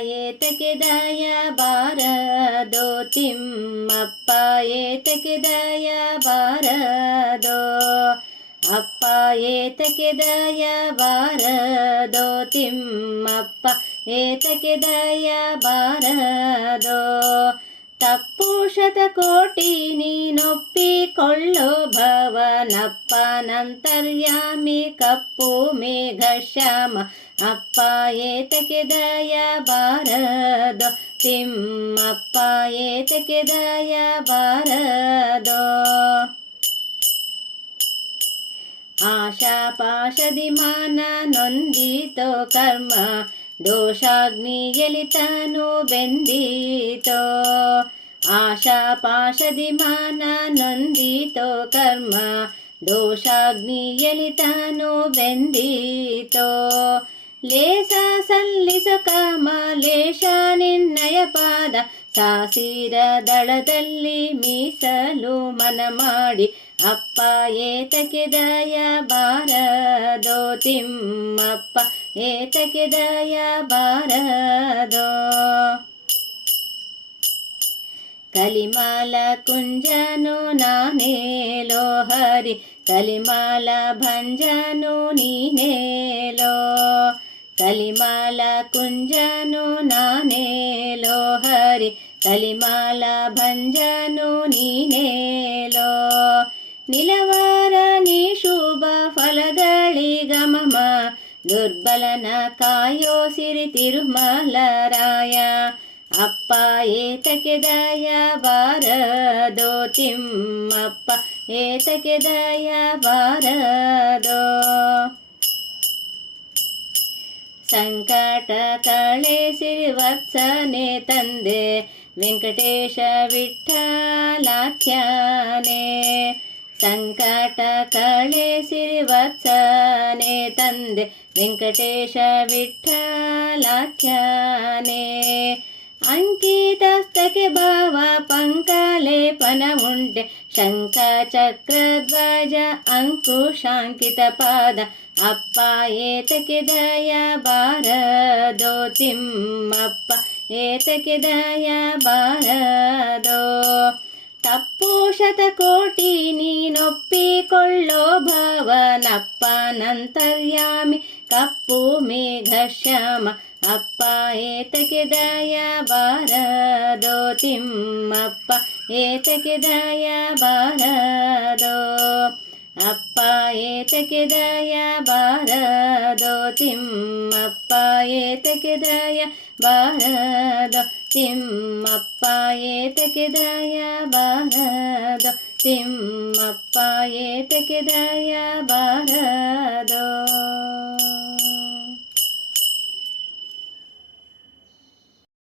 ಏತಕ್ಕೆ ದಯ ಬಾರದೋ ತಿಮ್ಮಪ್ಪ ಏತಕ್ಕೆ ದಯ ಬಾರದೋ. ಅಪ್ಪ ಏತಕ್ಕೆ ದಯ ಬಾರದೋ ತಿಮ್ಮಪ್ಪ ಏತಕ್ಕೆ ದಯ ಬಾರದೋ. ತಪ್ಪು ಶತಕೋಟಿ ನೀನೊಪ್ಪಿಕೊಳ್ಳೋ ಭವನಪ್ಪ ನಂತರ್ಯಾಮಿ ಕಪ್ಪು ಮೇಘ ಶ್ಯಾಮ, ಅಪ್ಪ ಏತಕ್ಕೆ ದಯ ಬಾರದೋ ತಿಮ್ಮಪ್ಪ ಏತಕ್ಕೆ ದಯ ಬಾರದೋ ಆಶಾ ಪಾಶದಿ ಮಾನ ನೊಂದಿತೋ ಕರ್ಮ ದೋಷಾಗ್ನಿಯಲಿ ತಾನು ಬೆಂದೀತೋ. ಆಶಾ ಪಾಶದಿ ಮಾನ ನಂದಿತೋ ಕರ್ಮ ದೋಷಾಗ್ನಿಯಲಿ ತಾನು ಬೆಂದೀತೋ. ಲೇಸ ಸಲ್ಲಿಸ ಕಾಮ ಲೇಷ ನಿನ್ನಯ ಪಾದ ಸಾಸಿರ ದಳದಲ್ಲಿ ಮೀಸಲು ಮನ ಮಾಡಿ, ಅಪ್ಪ ಏತಕ್ಕೆ ದಯ ಬಾರದೋ ತಿಮ್ಮಪ್ಪ, ಏತಕ್ಕೆ ದಯ ಬಾರದೋ. ಕಲಿಮಾಲ ಕುಂಜನು ನಾನೇಲೋ ಹರಿ ಕಲಿಮಾಲ ಭಂಜನು ನೀನೇಲೋ ಕಲಿಮಾಲ ಕುಂಜನು ನಾನೇಲೋ ಹರಿ ಕಲಿಮಾಲ ಭಂಜನು ನೀನೇಲೋ ನಿಲವಾರ ನೀ ಶುಭ ಫಲಗಳಿಗಮಮ ದುರ್ಬಲನ ಕಾಯೋ ಸಿರಿ ತಿರುಮಲರಾಯ ಅಪ್ಪ ಏತಕ್ಕೆ ದಯ ಬಾರದೋ ತಿಮ್ಮಪ್ಪ ಏತಕ್ಕೆ ದಯ ಬಾರದೋ ಸಂಕಟ ಕಳೆ ಸಿರಿವತ್ಸನೆ ತಂದೆ ವೆಂಕಟೇಶ ವಿಠಲಾಖ್ಯಾನೆ ಸಂಕಟ ಕಳೆ ಸಿರಿವತ್ಸನೆ ತಂದೆ ವೆಂಕಟೇಶ ವಿಠಲಾಖ್ಯಾನೆ ಅಂಕಿತಸ್ತಕ್ಕೆ ಭಾವ ಪಂಕಲೇಪನ ಉಂಟೆ ಶಂಖ ಚಕ್ರಧ್ವಜ ಅಂಕುಶಾಂಕಿತ ಪಾದ ಅಪ್ಪ ಏತಕ್ಕೆ ದಯ ಬಾರದೋ ತಿಮ್ಮಪ್ಪ ಏತಕ್ಕೆ ದಯ ಬಾರದೋ ತಪ್ಪು ಶತಕೋಟಿ ನೀನೊಪ್ಪಿಕೊಳ್ಳೋ ಭವನಪ್ಪ ನಂತರ್ಯಾಮಿ ಕಪ್ಪು ಮೇಘ ಶ್ಯಾಮ ಅಪ್ಪ ಏತಕ್ಕೆ ದಯ ಬಾರದೋ ತಿಮ್ಮಪ್ಪ ಏತಕ್ಕೆ ದಯ ಬಾರದೋ ಅಪ್ಪ ಏತಕ್ಕೆ ದಯ ಬಾರದೋ ತಿಮ್ಮಪ್ಪ ಏತಕ್ಕೆ ದಯ ಬಾರದೋ ತಿಮ್ಮಪ್ಪ ಏತಕ್ಕೆ ದಯ ಬಾರದೋ ತಿಮ್ಮಪ್ಪ ಏತಕ್ಕೆ ದಯ ಬಾರದೋ